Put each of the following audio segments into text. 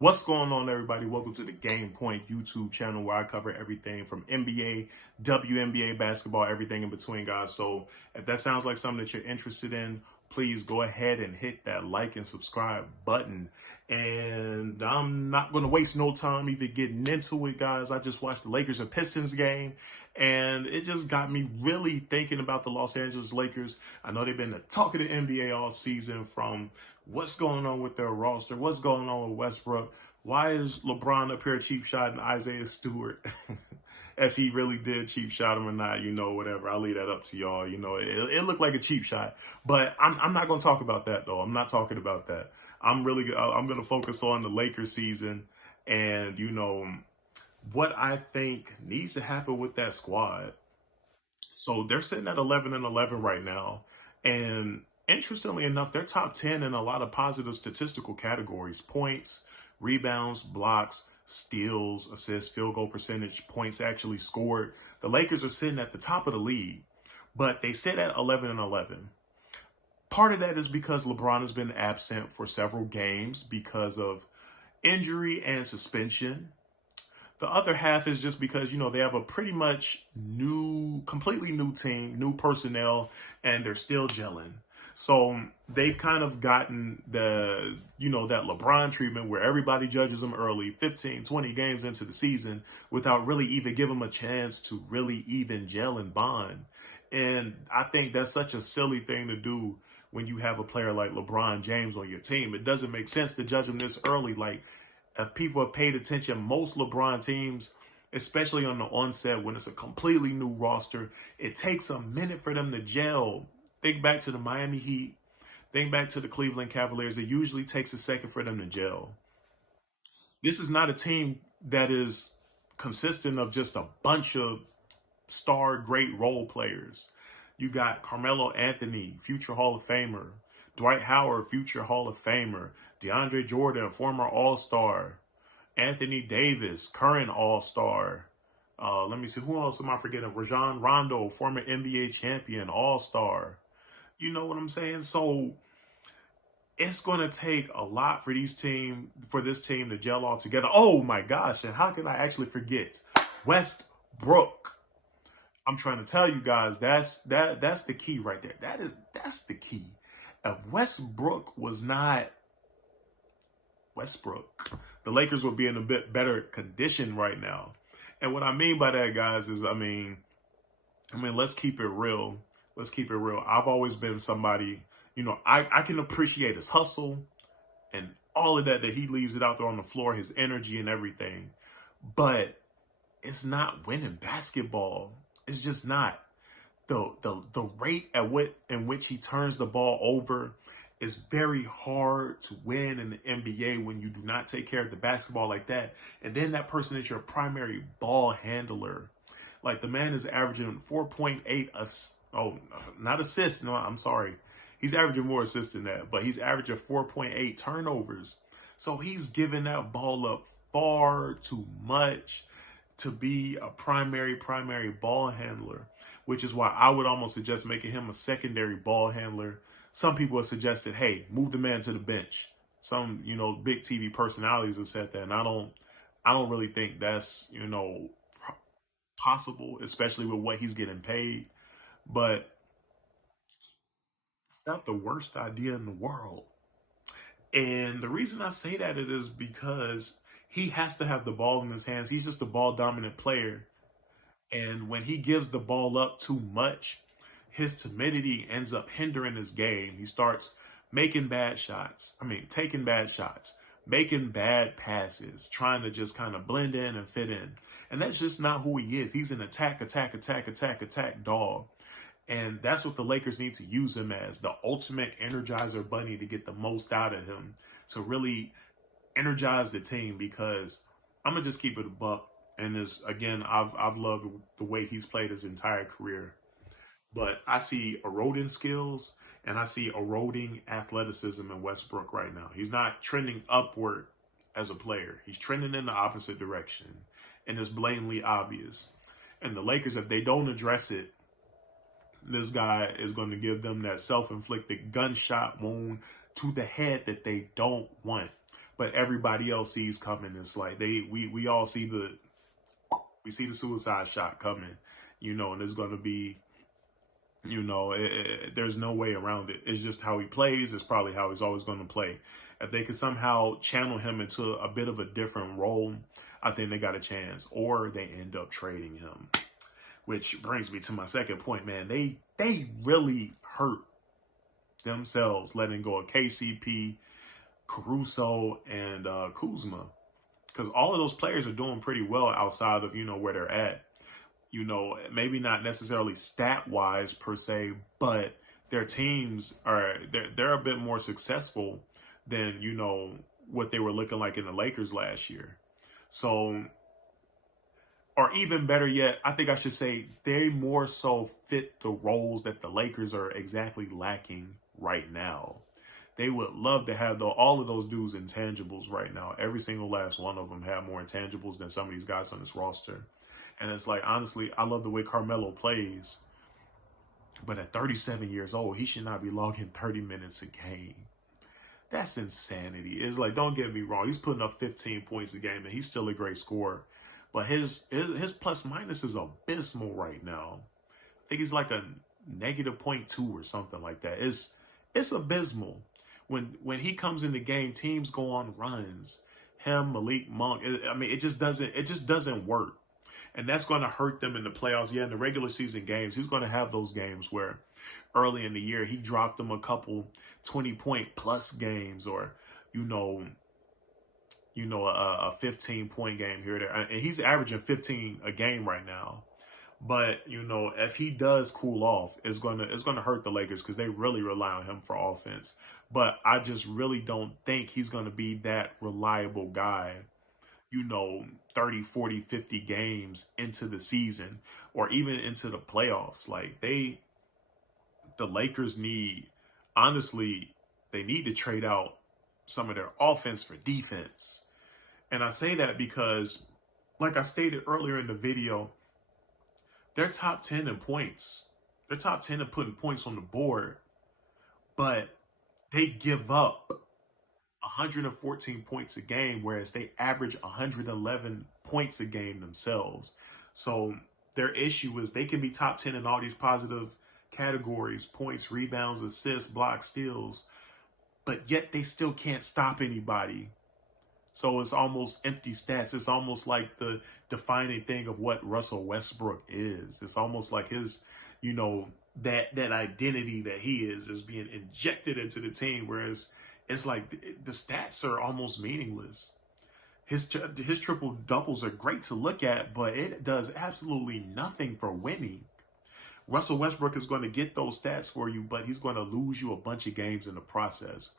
What's going on, everybody? Welcome to the Game Point YouTube channel where I cover everything from NBA, WNBA basketball, everything in between, guys. So if that sounds like something that you're interested in, please go ahead and hit that like and subscribe button. And I'm not going to waste no time even getting into it, guys. I just watched the Lakers and Pistons game, and it just got me really thinking about the Los Angeles Lakers. I know they've been the talk of the NBA all season, from what's going on with their roster, what's going on with Westbrook. Why is LeBron up here cheap shotting Isaiah Stewart? If he really did cheap shot him or not, whatever. I'll leave that up to y'all. It looked like a cheap shot, but I'm not going to talk about that, though. I'm not talking about that. I'm going to focus on the Lakers season and, what I think needs to happen with that squad. So they're sitting at 11-11 right now. And interestingly enough, they're top 10 in a lot of positive statistical categories: points, rebounds, blocks, steals, assists, field goal percentage, points actually scored. The Lakers are sitting at the top of the league, but they sit at 11-11. Part of that is because LeBron has been absent for several games because of injury and suspension. The other half is just because, they have a pretty much completely new team, new personnel, and they're still gelling. So they've kind of gotten that LeBron treatment where everybody judges them early, 15, 20 games into the season, without really even giving them a chance to really even gel and bond. And I think that's such a silly thing to do when you have a player like LeBron James on your team. It doesn't make sense to judge him this early. Like, if people have paid attention, most LeBron teams, especially on the onset when it's a completely new roster, it takes a minute for them to gel. Think back to the Miami Heat. Think back to the Cleveland Cavaliers. It usually takes a second for them to gel. This is not a team that is consistent of just a bunch of star great role players. You got Carmelo Anthony, future Hall of Famer; Dwight Howard, future Hall of Famer; DeAndre Jordan, former All-Star; Anthony Davis, current All-Star. Let me see, who else am I forgetting? Rajon Rondo, former NBA champion, All-Star. You know what I'm saying? So it's going to take a lot for this team to gel all together. Oh my gosh! And how can I actually forget Westbrook? I'm trying to tell you guys, that's the key right there. That's the key. If Westbrook was not Westbrook, the Lakers would be in a bit better condition right now. And what I mean by that, guys, is I mean, let's keep it real. Let's keep it real. I've always been somebody, I can appreciate his hustle and all of that he leaves it out there on the floor, his energy and everything. But it's not winning basketball. It's just not. The rate in which he turns the ball over is very hard to win in the NBA when you do not take care of the basketball like that. And then that person is your primary ball handler. Like, the man is averaging 4.8 not assists. No, I'm sorry. He's averaging more assists than that, but he's averaging 4.8 turnovers. So he's giving that ball up far too much to be a primary ball handler, which is why I would almost suggest making him a secondary ball handler. Some people have suggested, hey, move the man to the bench. Some, big TV personalities have said that, and I don't really think that's, possible, especially with what he's getting paid. But it's not the worst idea in the world. And the reason I say that it is because he has to have the ball in his hands. He's just a ball dominant player. And when he gives the ball up too much, his timidity ends up hindering his game. He starts making bad shots. Taking bad shots, making bad passes, trying to just kind of blend in and fit in. And that's just not who he is. He's an attack dog. And that's what the Lakers need to use him as, the ultimate energizer bunny, to get the most out of him, to really energize the team. Because I'm going to just keep it a buck. And I've loved the way he's played his entire career. But I see eroding skills and I see eroding athleticism in Westbrook right now. He's not trending upward as a player. He's trending in the opposite direction. And it's blatantly obvious. And the Lakers, if they don't address it, this guy is going to give them that self-inflicted gunshot wound to the head that they don't want. but everybody else sees coming. It's like we all see the suicide shot coming, and it's going to be, there's no way around it. It's just how he plays. It's probably how he's always going to play. If they could somehow channel him into a bit of a different role, I think they got a chance. Or they end up trading him. Which brings me to my second point, man. They really hurt themselves letting go of KCP, Caruso, and Kuzma. Because all of those players are doing pretty well outside of, where they're at. Maybe not necessarily stat-wise per se, but their teams they're a bit more successful than, what they were looking like in the Lakers last year. So, or even better yet, I think I should say they more so fit the roles that the Lakers are exactly lacking right now. They would love to have all of those dudes intangibles right now. Every single last one of them have more intangibles than some of these guys on this roster. And it's like, honestly, I love the way Carmelo plays. But at 37 years old, he should not be logging 30 minutes a game. That's insanity. It's like, don't get me wrong. He's putting up 15 points a game, and he's still a great scorer. But his plus minus is abysmal right now. I think he's like a negative 0.2 or something like that. It's abysmal. When he comes in the game, teams go on runs. Him, Malik Monk. It just doesn't work. And that's going to hurt them in the playoffs. Yeah, in the regular season games, he's going to have those games where early in the year he dropped them a couple 20-point plus games, or a 15-point game here or there. And he's averaging 15 a game right now. But if he does cool off, it's gonna hurt the Lakers because they really rely on him for offense. But I just really don't think he's gonna be that reliable guy, 30, 40, 50 games into the season or even into the playoffs. Like the Lakers honestly, they need to trade out some of their offense for defense. And I say that because, like I stated earlier in the video, they're top 10 in points. They're top 10 in putting points on the board, but they give up 114 points a game, whereas they average 111 points a game themselves. So their issue is they can be top 10 in all these positive categories: points, rebounds, assists, blocks, steals, but yet they still can't stop anybody. So it's almost empty stats. It's almost like the defining thing of what Russell Westbrook is. It's almost like his, that identity that he is being injected into the team, whereas it's like the stats are almost meaningless. His triple doubles are great to look at, but it does absolutely nothing for winning. Russell Westbrook is going to get those stats for you, but he's going to lose you a bunch of games in the process.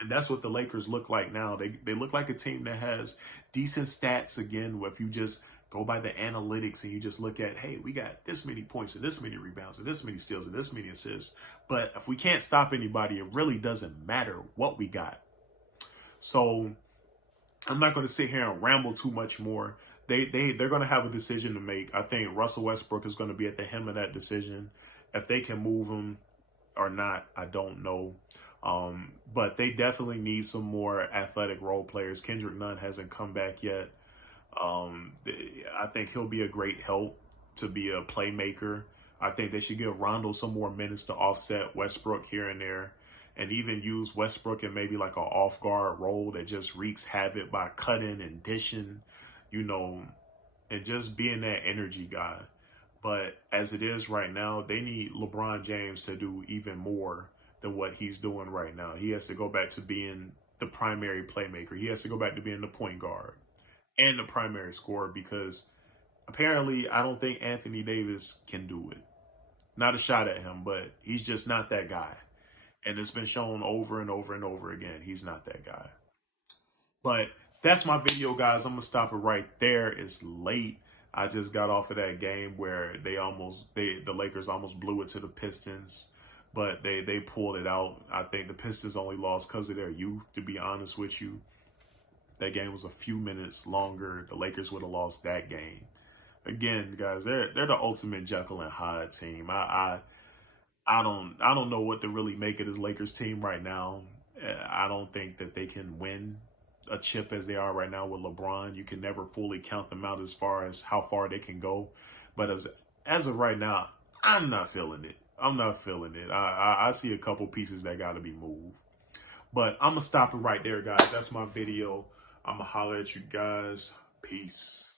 And that's what the Lakers look like now. They look like a team that has decent stats again, if you just go by the analytics and you just look at, hey, we got this many points and this many rebounds and this many steals and this many assists. But if we can't stop anybody, it really doesn't matter what we got. So I'm not going to sit here and ramble too much more. They're going to have a decision to make. I think Russell Westbrook is going to be at the hem of that decision. If they can move him or not, I don't know. But they definitely need some more athletic role players. Kendrick Nunn hasn't come back yet. I think he'll be a great help to be a playmaker. I think they should give Rondo some more minutes to offset Westbrook here and there, and even use Westbrook in maybe like an off-guard role that just wreaks havoc by cutting and dishing, and just being that energy guy. But as it is right now, they need LeBron James to do even more than what he's doing right now. He has to go back to being the primary playmaker. He has to go back to being the point guard and the primary scorer, because apparently I don't think Anthony Davis can do it. Not a shot at him, but he's just not that guy. And it's been shown over and over and over again. He's not that guy. But that's my video, guys. I'm going to stop it right there. It's late. I just got off of that game where the Lakers almost blew it to the Pistons. But they pulled it out. I think the Pistons only lost because of their youth, to be honest with you. That game was a few minutes longer. The Lakers would have lost that game. Again, guys, they're the ultimate Jekyll and Hyde team. I don't know what to really make of this Lakers team right now. I don't think that they can win a chip as they are right now with LeBron. You can never fully count them out as far as how far they can go. But as of right now, I'm not feeling it. I'm not feeling it. I see a couple pieces that got to be moved. But I'm going to stop it right there, guys. That's my video. I'm going to holler at you guys. Peace.